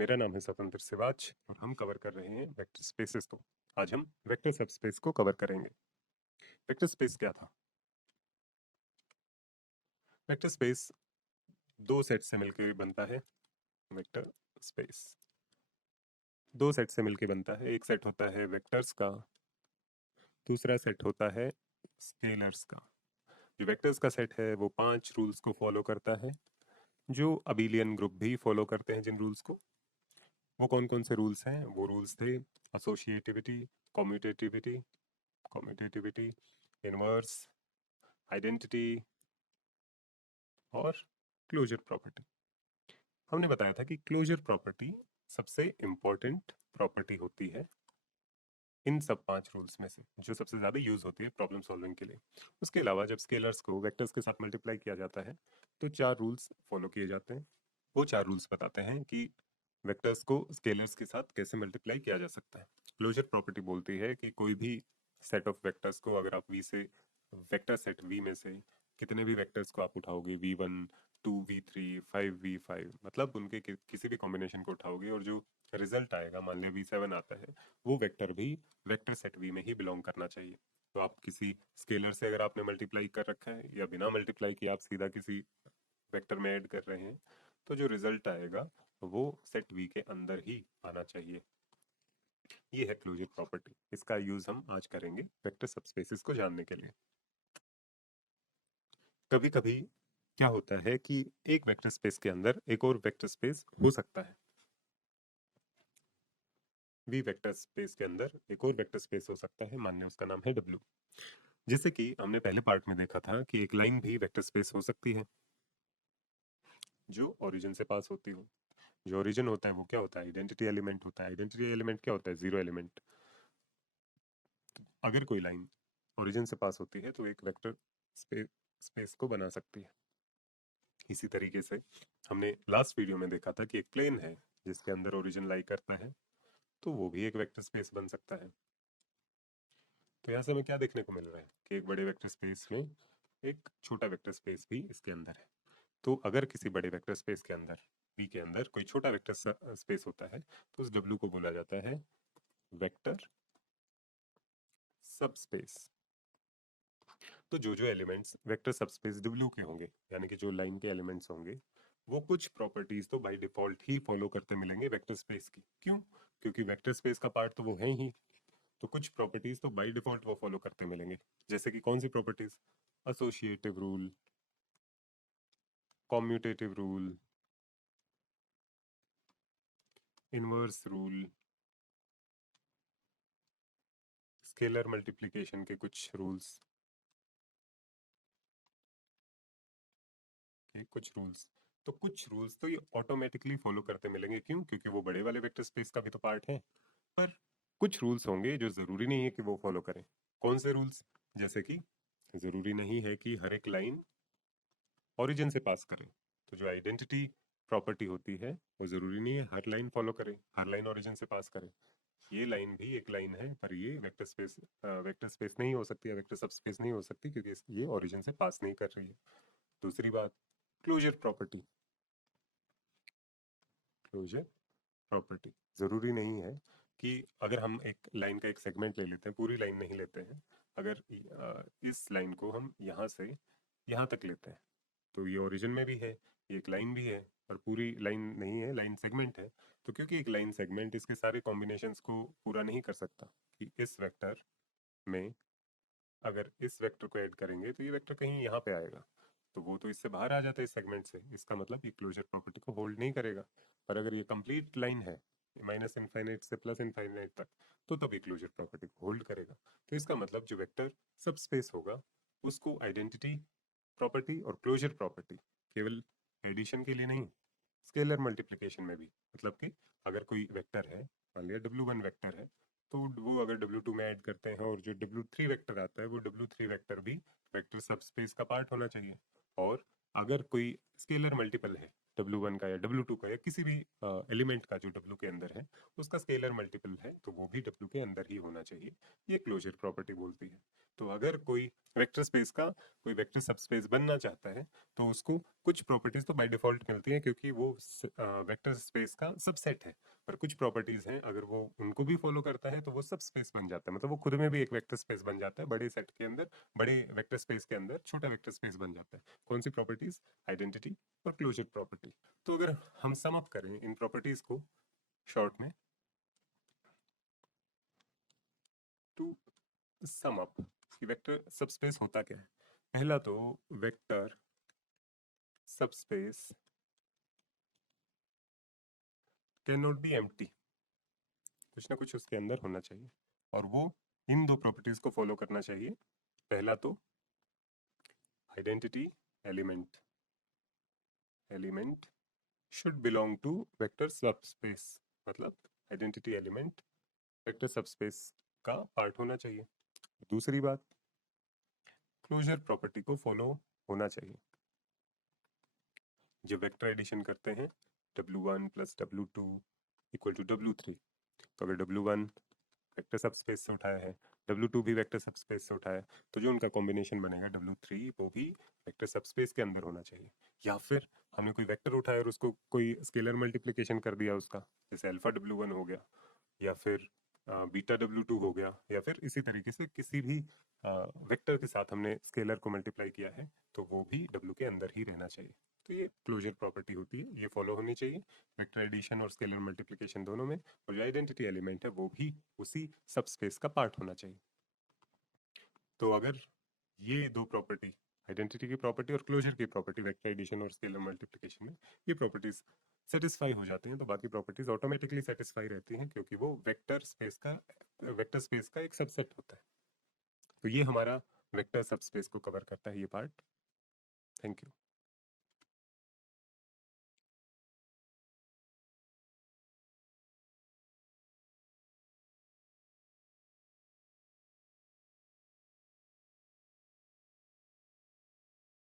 मेरा नाम है स्वतंत्र सिवाच और हम कवर कर रहे हैं वेक्टर स्पेसेस को। आज हम वेक्टर सबस्पेस को कवर करेंगे। वेक्टर स्पेस क्या था? वेक्टर स्पेस दो सेट से मिलकर बनता है। वेक्टर स्पेस दो सेट से मिलकर बनता है। एक सेट होता है वेक्टर्स का, दूसरा सेट होता है स्केलर्स का। जो वेक्टर्स का सेट है वो 5 रूल्स को फॉलो करता है, जो अबेलियन ग्रुप भी फॉलो करते हैं। जिन रूल्स को, वो कौन कौन से रूल्स हैं? वो रूल्स थे एसोसिएटिविटी, कम्यूटेटिविटी, इनवर्स, आइडेंटिटी और क्लोजर प्रॉपर्टी। हमने बताया था कि क्लोजर प्रॉपर्टी सबसे इंपॉर्टेंट प्रॉपर्टी होती है इन सब 5 रूल्स में से, जो सबसे ज़्यादा यूज होती है प्रॉब्लम सॉल्विंग के लिए। उसके अलावा जब स्केलर्स को वेक्टर्स के साथ मल्टीप्लाई किया जाता है तो 4 रूल्स फॉलो किए जाते हैं। वो 4 रूल्स बताते हैं कि वेक्टर्स को स्केलर्स के साथ कैसे मल्टीप्लाई किया जा सकता है। क्लोजर प्रॉपर्टी बोलती है कि कोई भी सेट ऑफ वेक्टर्स को अगर आप वी से, वेक्टर सेट वी में से कितने भी वेक्टर्स को आप उठाओगे, v1, 2v3, 5v5, मतलब उनके किसी भी कॉम्बिनेशन को उठाओगे और जो रिजल्ट आएगा, मान लिया v7 आता है, वो वेक्टर भी वेक्टर सेट v में ही बिलोंग करना चाहिए। तो आप किसी स्केलर से अगर आपने मल्टीप्लाई कर रखा है या बिना मल्टीप्लाई किए आप सीधा किसी वेक्टर में ऐड कर रहे हैं, तो जो रिजल्ट आएगा वो सेट v के अंदर ही आना चाहिए। ये है क्लोजर प्रॉपर्टी। इसका यूज हम आज करेंगे वेक्टर सबस्पेसेस को जानने के लिए। कभी कभी क्या होता है कि एक वेक्टर स्पेस के अंदर एक और वेक्टर स्पेस हो सकता है। वी वेक्टर स्पेस के अंदर एक और वेक्टर स्पेस हो सकता है, मानिए उसका नाम है W। जैसे कि हमने पहले पार्ट में देखा था कि एक लाइन भी वेक्टर स्पेस हो सकती है जो ओरिजिन से पास होती हो। जो ओरिजिन होता है वो क्या होता है? आइडेंटिटी एलिमेंट होता है। आइडेंटिटी एलिमेंट क्या होता है? Zero element. अगर कोई लाइन ओरिजिन से पास होती है तो एक वेक्टर स्पेस को बना सकती है। इसी तरीके से हमने लास्ट वीडियो में देखा था कि एक प्लेन है जिसके अंदर ओरिजिन लाई करता है, तो वो भी एक वेक्टर स्पेस बन सकता है। तो यहाँ से हमें क्या देखने को मिल रहा है कि एक बड़े वेक्टर स्पेस में एक छोटा वेक्टर स्पेस भी इसके अंदर है। तो अगर किसी बड़े वेक्टर स्पेस के अंदर, V के अंदर, कोई छोटा वेक्टर स्पेस होता है तो उस W को बोला जाता है वेक्टर सबस्पेस। तो जो जो एलिमेंट्स वेक्टर सबस्पेस W के होंगे, यानी कि जो लाइन के एलिमेंट्स होंगे, वो कुछ प्रॉपर्टीज तो बाय डिफॉल्ट ही फॉलो करते मिलेंगे वेक्टर स्पेस की। क्यों? क्योंकि वेक्टर स्पेस का पार्ट तो वो है ही। तो कुछ प्रॉपर्टीज तो बाय डिफॉल्ट वो फॉलो करते मिलेंगे। जैसे कि कौन सी properties? Associative rule, commutative rule, inverse rule, scalar multiplication के कुछ रूल्स के कुछ रूल्स। तो कुछ रूल्स तो ये ऑटोमेटिकली फॉलो करते मिलेंगे। क्यों? क्योंकि वो बड़े वाले वेक्टर स्पेस का भी तो पार्ट है। पर कुछ रूल्स होंगे जो जरूरी नहीं है कि वो फॉलो करें। कौन से रूल्स? जैसे कि जरूरी नहीं है कि हर एक लाइन ओरिजिन से पास करे। तो जो आइडेंटिटी प्रॉपर्टी होती है वो जरूरी नहीं है हर लाइन फॉलो करे, हर लाइन ओरिजिन से पास करे। ये लाइन भी एक लाइन है पर ये वेक्टर स्पेस नहीं हो सकती, या वेक्टर सबस्पेस नहीं हो सकती, क्योंकि ये ओरिजिन से पास नहीं कर रही है। दूसरी बात, क्लोजर प्रॉपर्टी। क्लोजर प्रॉपर्टी जरूरी नहीं है कि अगर हम एक लाइन का एक सेगमेंट ले लेते हैं, पूरी लाइन नहीं लेते हैं, अगर इस लाइन को हम यहाँ से यहाँ तक लेते हैं तो ये ओरिजिन में भी है, ये एक लाइन भी है, और पूरी लाइन नहीं है, लाइन सेगमेंट है। तो क्योंकि एक लाइन सेगमेंट इसके सारे कॉम्बिनेशंस को पूरा नहीं कर सकता कि इस वेक्टर में अगर इस वेक्टर को ऐड करेंगे तो ये वेक्टर कहीं यहाँ पे आएगा, तो वो तो इससे बाहर आ जाता है इस सेगमेंट से। इसका मतलब ये क्लोजर प्रॉपर्टी को होल्ड नहीं करेगा। पर अगर ये कंप्लीट लाइन है माइनस इनफाइनाइट से प्लस इनफाइनाइट तक, तो तभी क्लोजर प्रॉपर्टी को होल्ड करेगा। तो इसका मतलब जो वेक्टर सब स्पेस होगा उसको आइडेंटिटी प्रॉपर्टी और क्लोजर प्रॉपर्टी केवल एडिशन के लिए नहीं, स्केलर मल्टीप्लिकेशन में भी। मतलब कि अगर कोई वेक्टर है, मान लिया W1 वेक्टर है, तो वो अगर W2 में ऐड करते हैं और जो W3 वेक्टर आता है वो W3 वेक्टर भी वेक्टर सबस्पेस का पार्ट होना चाहिए। और अगर कोई स्केलर मल्टीपल है, W1 का या W2 का या किसी भी एलिमेंट का जो W के अंदर है उसका स्केलर मल्टीपल है तो वो भी W के अंदर ही होना चाहिए, ये क्लोजर प्रॉपर्टी बोलती है। तो अगर कोई वेक्टर स्पेस का कोई वेक्टर सबस्पेस बनना चाहता है तो उसको कुछ प्रॉपर्टीज तो बाय डिफॉल्ट मिलती हैं क्योंकि वो वेक्टर स्पेस का सबसेट है, पर कुछ प्रॉपर्टीज हैं अगर वो उनको भी फॉलो करता है तो वो सब स्पेस बन जाता है, मतलब वो खुद में भी एक वेक्टर स्पेस बन जाता है, बड़े सेट के अंदर बड़े वेक्टर स्पेस के अंदर छोटा वेक्टर स्पेस बन जाता है। कौन सी प्रॉपर्टीज? आइडेंटिटी और क्लोजर प्रॉपर्टी। तो अगर हम सम अप करें इन प्रॉपर्टीज को शॉर्ट में, टू सम अप कि वेक्टर सबस्पेस होता क्या है। पहला तो vector subspace can not be empty, कुछ ना कुछ उसके अंदर होना चाहिए और वो इन दो प्रॉपर्टीज को फॉलो करना चाहिए। पहला तो identity element element should belong to vector subspace, मतलब आइडेंटिटी एलिमेंट वेक्टर सबस्पेस का पार्ट होना चाहिए। दूसरी बात, क्लोजर प्रॉपर्टी को फॉलो होना चाहिए। जब वेक्टर एडिशन करते हैं W1 plus W2 equal to W3, तो अगर W1 वेक्टर सबस्पेस से उठाया है, W2 भी वेक्टर सबस्पेस से उठाया है, तो जो उनका कॉम्बिनेशन बनेगा W3 वो भी वेक्टर सबस्पेस के अंदर होना चाहिए। या फिर हमने कोई वेक्टर उठाया और उसको कोई स्केलर मल्टीप्लिकेशन कर दिया उसका, जैसे अल्फा W1 हो गया या फिर बीटा W2 हो गया, या फिर इसी तरीके से किसी भी वेक्टर के साथ हमने स्केलर को मल्टीप्लाई किया है तो वो भी W के अंदर ही रहना चाहिए। तो ये क्लोजर प्रॉपर्टी होती है, ये फॉलो होनी चाहिए वेक्टर एडिशन और स्केलर मल्टीप्लिकेशन दोनों में, और जो आइडेंटिटी एलिमेंट है वो भी उसी सबस्पेस का पार्ट होना चाहिए। तो अगर ये दो प्रॉपर्टी, आइडेंटिटी की प्रॉपर्टी और क्लोजर की प्रॉपर्टी वेक्टर एडिशन और स्केलर मल्टीप्लिकेशन में, ये प्रॉपर्टीज सेटिस्फाई हो जाती हैं तो बाकी प्रॉपर्टीज ऑटोमेटिकली सेटिस्फाई रहती हैं क्योंकि वो वेक्टर स्पेस का एक सबसेट होता है। तो ये हमारा वेक्टर सबस्पेस को कवर करता है ये पार्ट। Thank you.